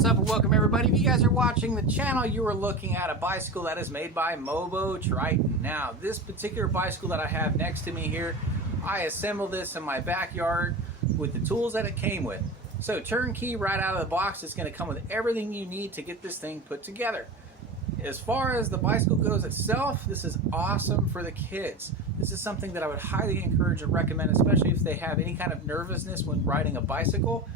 What's up and welcome everybody. If you guys are watching the channel, you are looking at a bicycle that is made by Mobo Triton. Now, this particular bicycle that I have next to me here, I assembled this in my backyard with the tools that it came with. So turnkey right out of the box, it's going to come with everything you need to get this thing put together. As far as the bicycle goes itself, this is awesome for the kids. This is something that I would highly encourage and recommend, especially if they have any kind of nervousness when riding a bicycle,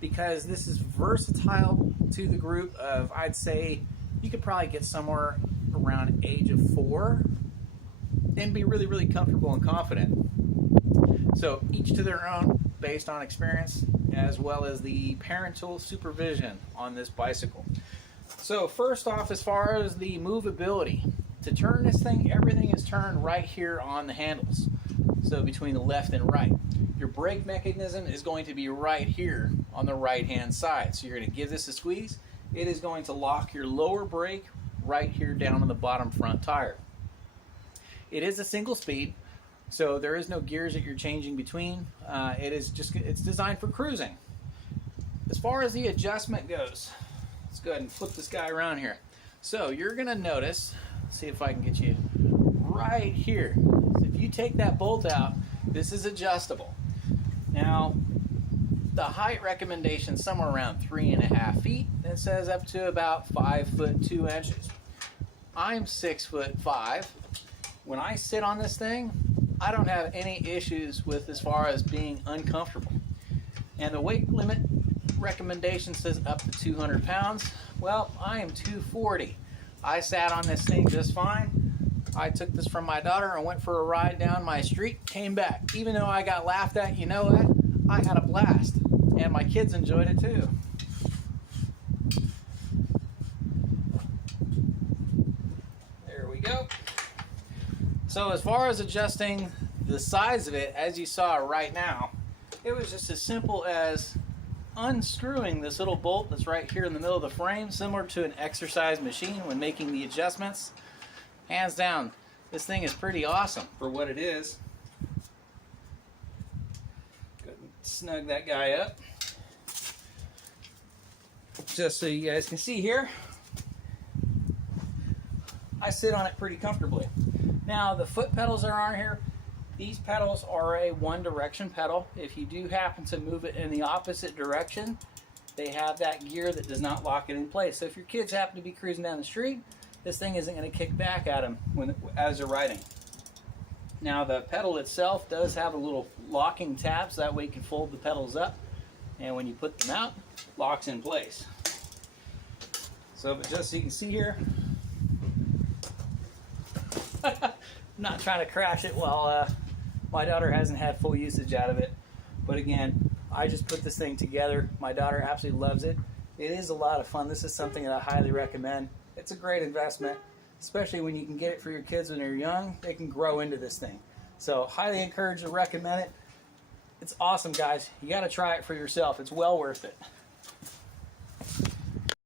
because this is versatile to the group of, I'd say, you could probably get somewhere around age of 4 and be really, really comfortable and confident. So each to their own, based on experience, as well as the parental supervision on this bicycle. So first off, as far as the movability, to turn this thing, everything is turned right here on the handles. So between the left and right. Your brake mechanism is going to be right here on the right hand side. So you're going to give this a squeeze. It is going to lock your lower brake right here down on the bottom front tire. It is a single speed, so there is no gears that you're changing between. It's designed for cruising. As far as the adjustment goes, let's go ahead and flip this guy around here. So you're going to notice, see if I can get you right here. So if you take that bolt out, this is adjustable. Now, the height recommendation is somewhere around 3.5 feet. It says up to about 5 foot 2 inches. I'm 6'5". When I sit on this thing, I don't have any issues with as far as being uncomfortable. And the weight limit recommendation says up to 200 pounds. Well, I am 240. I sat on this thing just fine. I took this from my daughter and went for a ride down my street, came back. Even though I got laughed at, you know what? I had a blast. And my kids enjoyed it too. There we go. So as far as adjusting the size of it, as you saw right now, it was just as simple as unscrewing this little bolt that's right here in the middle of the frame, similar to an exercise machine when making the adjustments. Hands down, this thing is pretty awesome for what it is. Go ahead and snug that guy up. Just so you guys can see here, I sit on it pretty comfortably. Now the foot pedals that are on here, these pedals are a one direction pedal. If you do happen to move it in the opposite direction, they have that gear that does not lock it in place. So if your kids happen to be cruising down the street, this thing isn't going to kick back at them as they're riding. Now the pedal itself does have a little locking tab, so that way you can fold the pedals up, and when you put them out, locks in place. So, but just so you can see here, I'm not trying to crash it while my daughter hasn't had full usage out of it. But again, I just put this thing together. My daughter absolutely loves it. It is a lot of fun. This is something that I highly recommend. It's a great investment, especially when you can get it for your kids when they're young. They can grow into this thing. So highly encourage and recommend it. It's awesome, guys. You got to try it for yourself. It's well worth it.